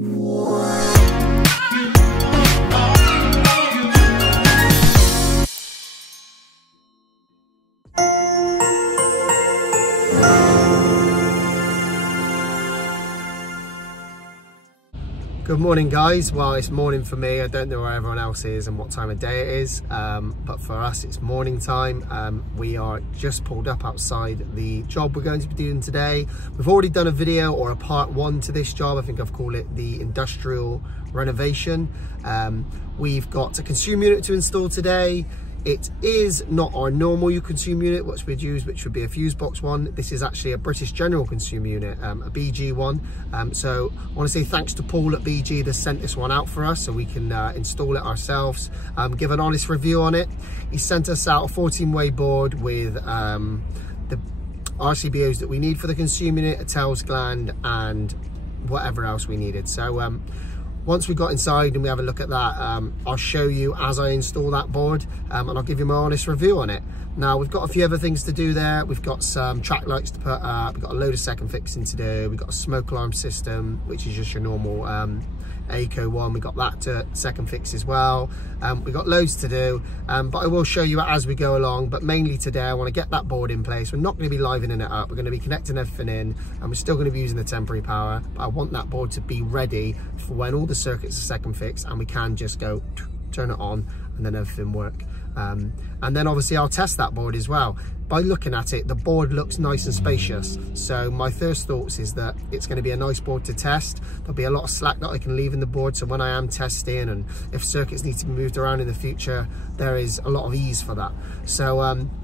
Good morning guys. Well, it's morning for me. I don't know where everyone else is and what time of day it is, but for us it's morning time. We are just pulled up outside the job we're going to be doing today. We've already done a video or a part one to this job. I think I've called it the Industrial Renovation. We've got a consumer unit to install today. It is not our normal consumer unit, which we'd use, which would be a fuse box one. This is actually a British General consumer unit, a BG one. So I want to say thanks to Paul at BG that sent this one out for us so we can install it ourselves, give an honest review on it. He sent us out a 14-way board with the RCBOs that we need for the consumer unit, a tails gland and whatever else we needed. So once we got inside and we have a look at that, I'll show you as I install that board, and I'll give you my honest review on it. Now, we've got a few other things to do there. We've got some track lights to put up. We've got a load of second fixing to do. We've got a smoke alarm system, which is just your normal ACO one. We got that to second fix as well. We've got loads to do, but I will show you as we go along. But mainly today, I want to get that board in place. We're not going to be livening it up. We're going to be connecting everything in, and we're still going to be using the temporary power. But I want that board to be ready for when all the circuits are second fixed, and we can just go turn it on and then everything work. And then obviously I'll test that board as well. By looking at it, the board looks nice and spacious. So my first thoughts is that it's going to be a nice board to test. There'll be a lot of slack that I can leave in the board. So when I am testing and if circuits need to be moved around in the future, there is a lot of ease for that. So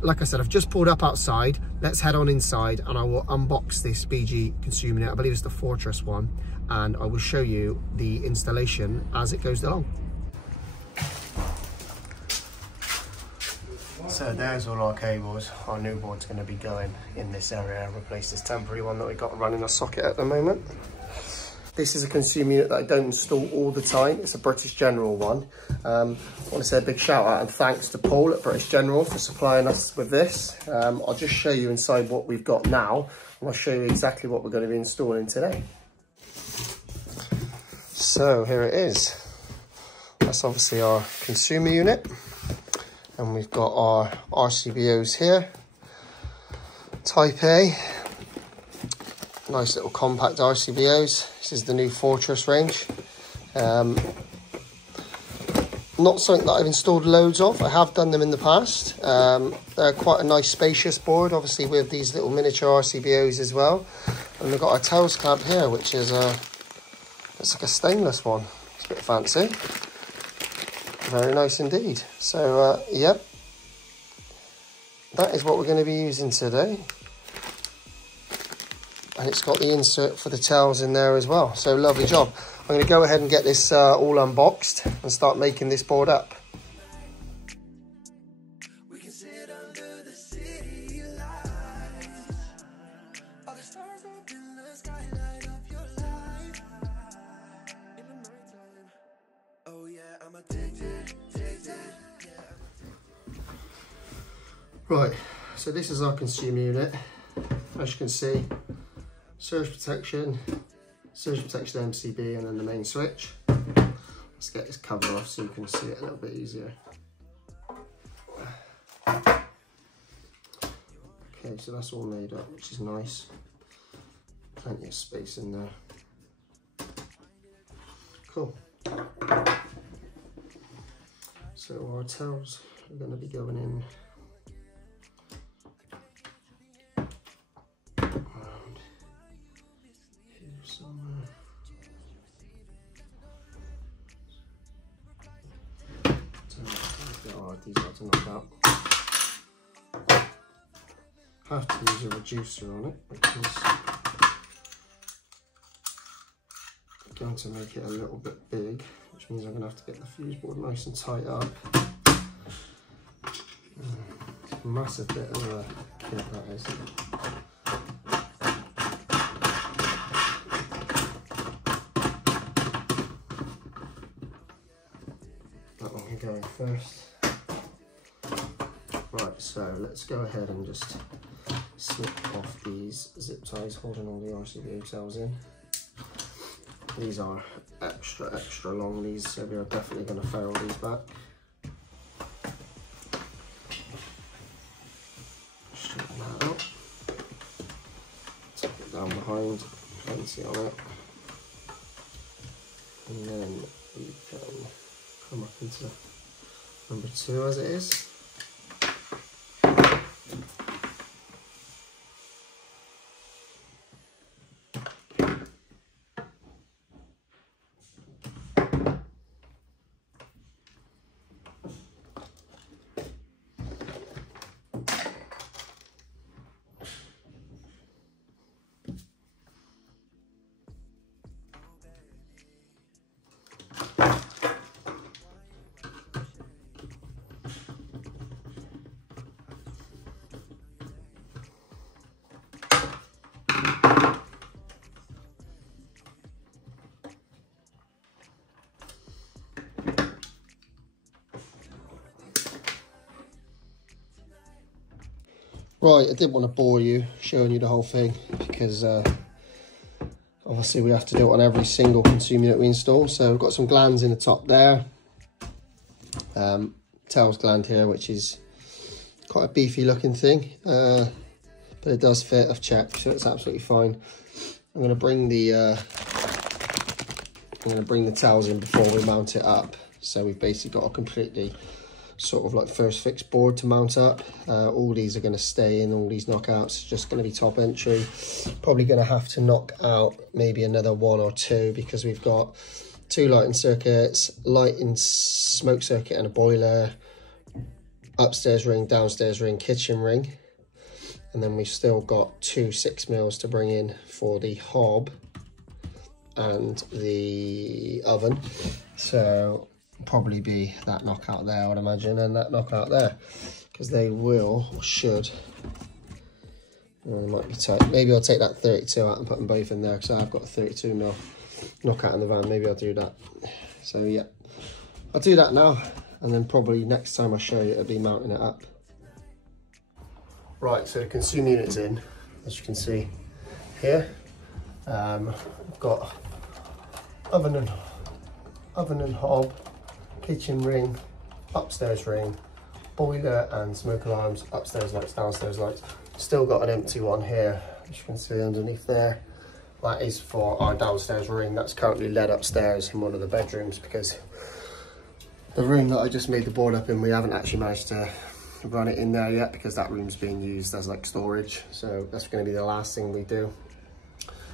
like I said, I've just pulled up outside. Let's head on inside and I will unbox this BG consumer unit. I believe it's the Fortress one. And I will show you the installation as it goes along. So there's all our cables. Our new board's going to be going in this area, replace this temporary one that we got running a socket at the moment. This is a consumer unit that I don't install all the time. It's a British General one. I want to say a big shout out and thanks to Paul at British General for supplying us with this. I'll just show you inside what we've got now, and I'll show you exactly what we're going to be installing today. So here it is. That's obviously our consumer unit. And we've got our RCBOs here, Type A, nice little compact RCBOs. This is the new Fortress range. Not something that I've installed loads of. I have done them in the past. They're quite a nice spacious board, obviously with these little miniature RCBOs as well. And we've got our tails clamp here, which is it's like a stainless one. It's a bit fancy. Very nice indeed. So yep, that is what we're going to be using today, and it's got the insert for the tails in there as well. So lovely job. I'm going to go ahead and get this all unboxed and start making this board up. Right, so this is our consumer unit. As you can see, surge protection MCB, and then the main switch. Let's get this cover off so you can see it a little bit easier. Okay, so that's all made up, which is nice. Plenty of space in there. Cool. So our tails are going to be going in around here somewhere. These are to knock out. Have to use a reducer on it because I'm going to make it a little bit big, which means I'm going to have to get the fuse board nice and tight up. It's a massive bit of a kit, that is. That one can go in first. Right, so let's go ahead and just snip off these zip ties holding all the RCBO tails in. These are extra long, these, so we are definitely going to ferrule these back. Straighten that out. Take it down behind, plenty on it. And then we can come up into number 2 as it is. Right, I didn't want to bore you showing you the whole thing because obviously we have to do it on every single consumer unit we install. So we've got some glands in the top there, tails gland here, which is quite a beefy looking thing, but it does fit. I've checked, so it's absolutely fine. I'm going to bring the tails in before we mount it up. So we've basically got a completely sort of like first fix board to mount up. All these are going to stay in, all these knockouts, just going to be top entry. Probably going to have to knock out maybe another 1 or 2 because we've got 2 lighting circuits, lighting smoke circuit and a boiler, upstairs ring, downstairs ring, kitchen ring, and then we've still got 2 6mm to bring in for the hob and the oven. So probably be that knockout there, I would imagine, and that knockout there, because they will, or should, well, they might be tight. Maybe I'll take that 32 out and put them both in there, because I've got a 32mm knockout in the van. Maybe I'll do that. So yeah, I'll do that now, and then probably next time I show you, it'll be mounting it up. Right, so the consumer unit's in, as you can see here. I've got oven and hob, kitchen ring, upstairs ring, boiler and smoke alarms, upstairs lights, downstairs lights. Still got an empty one here, as you can see underneath there. That is for our downstairs ring. That's currently led upstairs in one of the bedrooms because the room that I just made the board up in, we haven't actually managed to run it in there yet because that room's being used as like storage. So that's going to be the last thing we do.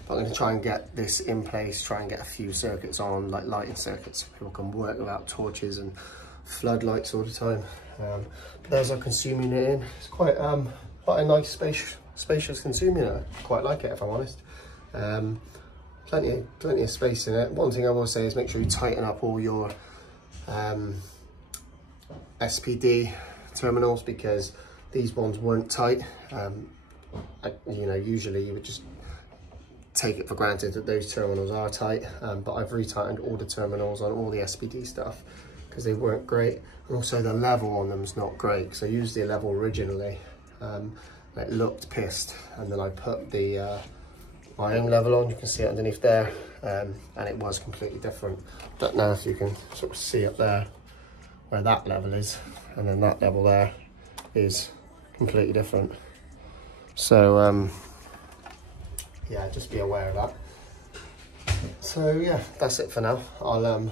But I'm going to try and get this in place, try and get a few circuits on, like lighting circuits, so people can work without torches and floodlights all the time. But there's our consumer unit in. It's quite a nice spacious consumer unit. I quite like it, if I'm honest. Plenty of space in it. One thing I will say is make sure you tighten up all your SPD terminals, because these ones weren't tight. You know, usually you would just take it for granted that those terminals are tight, but I've retightened all the terminals on all the SPD stuff because they weren't great. And also the level on them is not great, because I used the level originally. It looked pissed, and then I put the my own level on. You can see it underneath there, and it was completely different. Don't know if you can sort of see up there where that level is, and then that level there is completely different. So yeah, just be aware of that. So yeah, that's it for now. I'll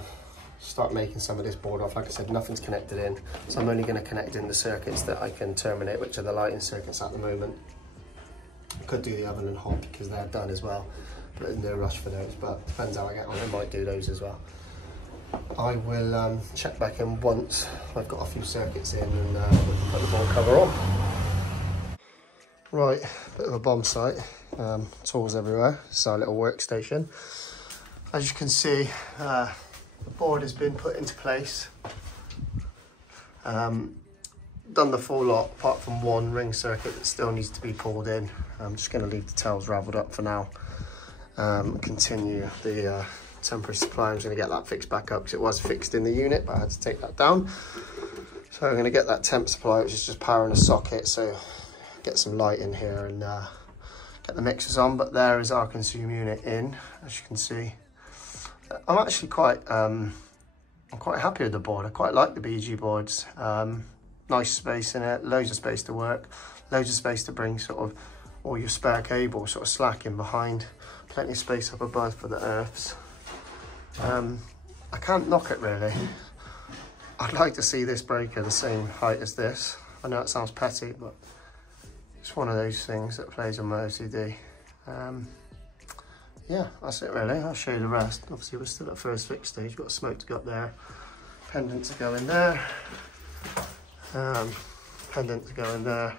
start making some of this board off. Like I said, nothing's connected in, so I'm only going to connect in the circuits that I can terminate, which are the lighting circuits at the moment. I could do the oven and hob because they're done as well, but there's no rush for those, but depends how I get on. I might do those as well. I will check back in once I've got a few circuits in and we can put the board cover on. Right, bit of a bomb site, tools everywhere. It's our little workstation. As you can see, the board has been put into place. Done the full lot apart from one ring circuit that still needs to be pulled in. I'm just going to leave the tails ravelled up for now. Continue the temporary supply. I'm just going to get that fixed back up because it was fixed in the unit, but I had to take that down. So I'm going to get that temp supply, which is just powering a socket, so get some light in here and get the mixers on. But there is our consumer unit in, as you can see. I'm actually quite I'm quite happy with the board. I quite like the BG boards. Nice space in it, loads of space to work, loads of space to bring sort of all your spare cable sort of slack in behind, plenty of space up above for the earths. I can't knock it really. I'd like to see this breaker the same height as this. I know it sounds petty, but it's one of those things that plays on my OCD. Yeah, that's it really. I'll show you the rest. Obviously we're still at first fix stage. We've got a smoke to go up there, pendant to go in there, pendant to go in there.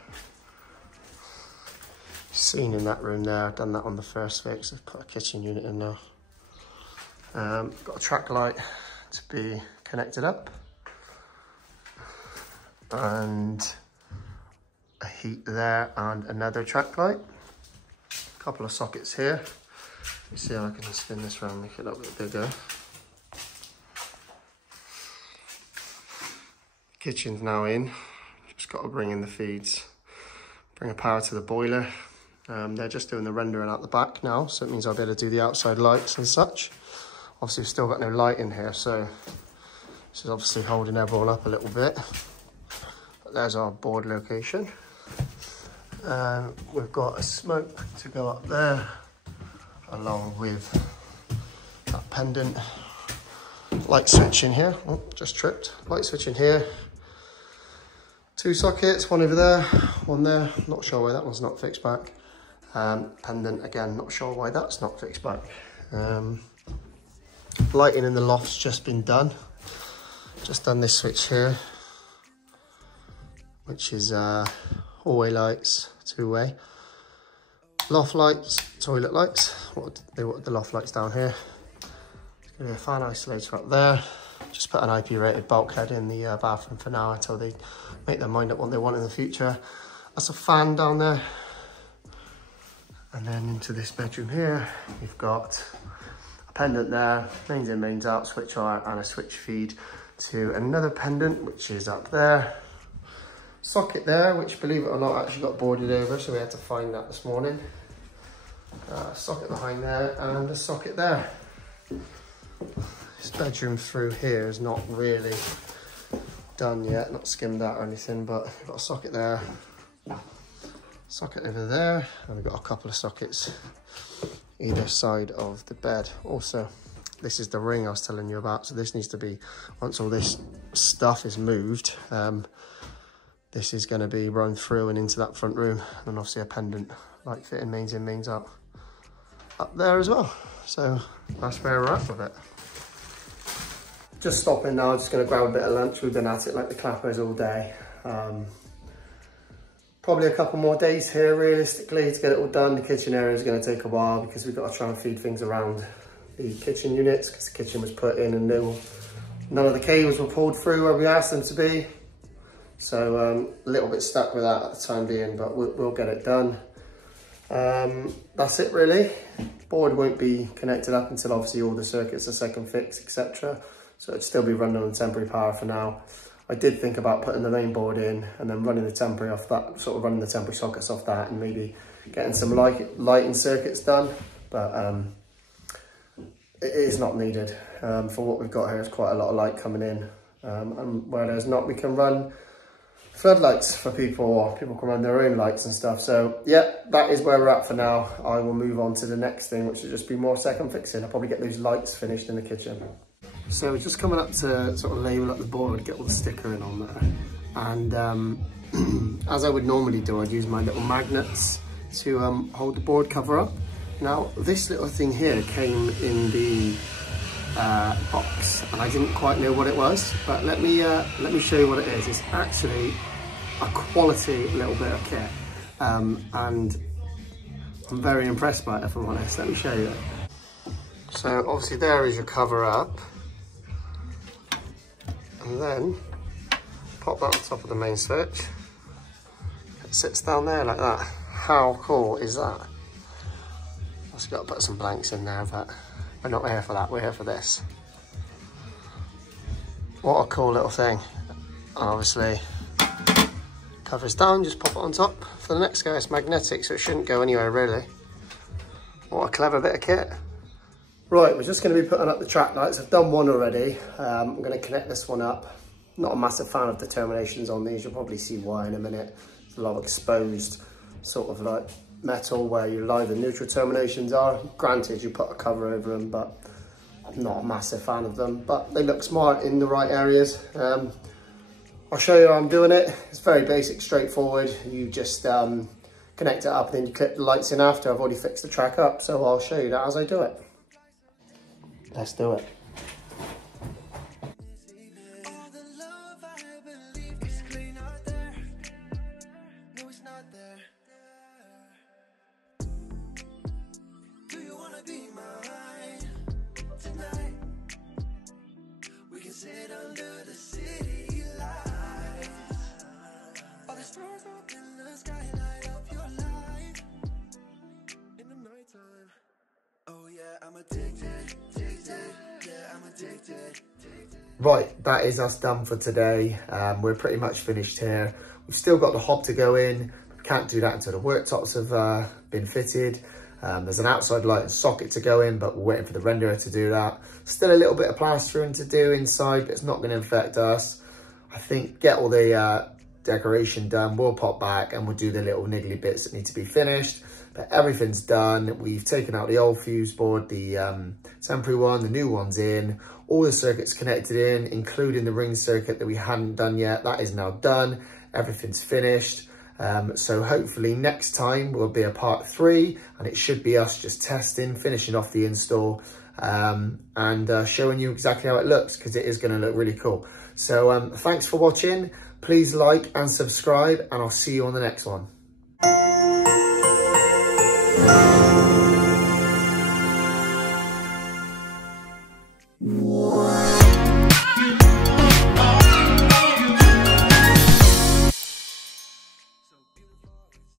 Scene in that room there. I've done that on the first fix. I've put a kitchen unit in now. Got a track light to be connected up, and a heat there and another track light. A couple of sockets here. Let me see how I can spin this around, make it a little bit bigger. Kitchen's now in. Just got to bring in the feeds, bring a power to the boiler. They're just doing the rendering out the back now, so it means I'll be able to do the outside lights and such. Obviously we've still got no light in here, so this is obviously holding everyone up a little bit. But there's our board location. We've got a smoke to go up there, along with that pendant. Light switch in here. Oh, just tripped. Light switch in here. 2 sockets, one over there, one there. Not sure why that one's not fixed back. Pendant again, not sure why that's not fixed back. Lighting in the loft's just been done. Just done this switch here, which is hallway lights, 2-way. Loft lights, toilet lights. They wanted the loft lights down here. There's gonna be a fan isolator up there. Just put an IP rated bulkhead in the bathroom for now until they make their mind up what they want in the future. That's a fan down there. And then into this bedroom here, we've got a pendant there, mains in, mains out, switch wire and a switch feed to another pendant, which is up there. Socket there, which believe it or not actually got boarded over, so we had to find that this morning. Socket behind there and a socket there. This bedroom through here is not really done yet, not skimmed out or anything, but we've got a socket there, socket over there, and we've got a couple of sockets either side of the bed. Also, this is the ring I was telling you about, so this needs to be, once all this stuff is moved, this is going to be run through and into that front room, and obviously a pendant light fitting, mains in, mains out up there as well. So that's where we're at with it. Just stopping now, just going to grab a bit of lunch. We've been at it like the clappers all day. Probably a couple more days here realistically to get it all done. The kitchen area is going to take a while because we've got to try and feed things around the kitchen units, because the kitchen was put in and none of the cables were pulled through where we asked them to be. So a little bit stuck with that at the time being, but we'll get it done. That's it really. Board won't be connected up until obviously all the circuits are second fixed, etc. So it'd still be running on temporary power for now. I did think about putting the main board in and then running the temporary off that, sort of running the temporary sockets off that, and maybe getting some lighting circuits done, but it is not needed. For what we've got here is quite a lot of light coming in, and where there's not, we can run floodlights for people, or people can run their own lights and stuff. So yeah, that is where we're at for now. I will move on to the next thing, which will just be more second fixing. I'll probably get those lights finished in the kitchen. So we're just coming up to sort of label up the board, get all the stickering on there. And as I would normally do, I'd use my little magnets to hold the board cover up. Now, this little thing here came in the box, and I didn't quite know what it was, but let me show you what it is. It's actually a quality little bit of kit, and I'm very impressed by it, if I'm honest. Let me show you. So obviously there is your cover up, and then pop that on top of the main switch. It sits down there like that. How cool is that? I've got to put some blanks in there, but we're not here for that, we're here for this. What a cool little thing. And obviously, covers down, just pop it on top. For the next guy, it's magnetic, so it shouldn't go anywhere really. What a clever bit of kit. Right, we're just going to be putting up the track lights. I've done one already. I'm going to connect this one up. Not a massive fan of the terminations on these. You'll probably see why in a minute. There's a lot of exposed sort of like metal where your live and neutral terminations are. Granted, you put a cover over them, but I'm not a massive fan of them. But they look smart in the right areas. I'll show you how I'm doing it. It's very basic, straightforward. You just connect it up and then you clip the lights in after. I've already fixed the track up, so I'll show you that as I do it. Let's do it. Right, that is us done for today. We're pretty much finished here. We've still got the hob to go in. We can't do that until the worktops have been fitted. There's an outside light and socket to go in, but we're waiting for the renderer to do that. Still a little bit of plastering to do inside, but it's not going to affect us. I think get all the decoration done, we'll pop back and we'll do the little niggly bits that need to be finished. But everything's done. We've taken out the old fuse board, the temporary one, the new one's in, all the circuits connected in, including the ring circuit that we hadn't done yet. That is now done. Everything's finished. So hopefully next time will be a part 3, and it should be us just testing, finishing off the install, and showing you exactly how it looks, because it is going to look really cool. So thanks for watching. Please like and subscribe, and I'll see you on the next one.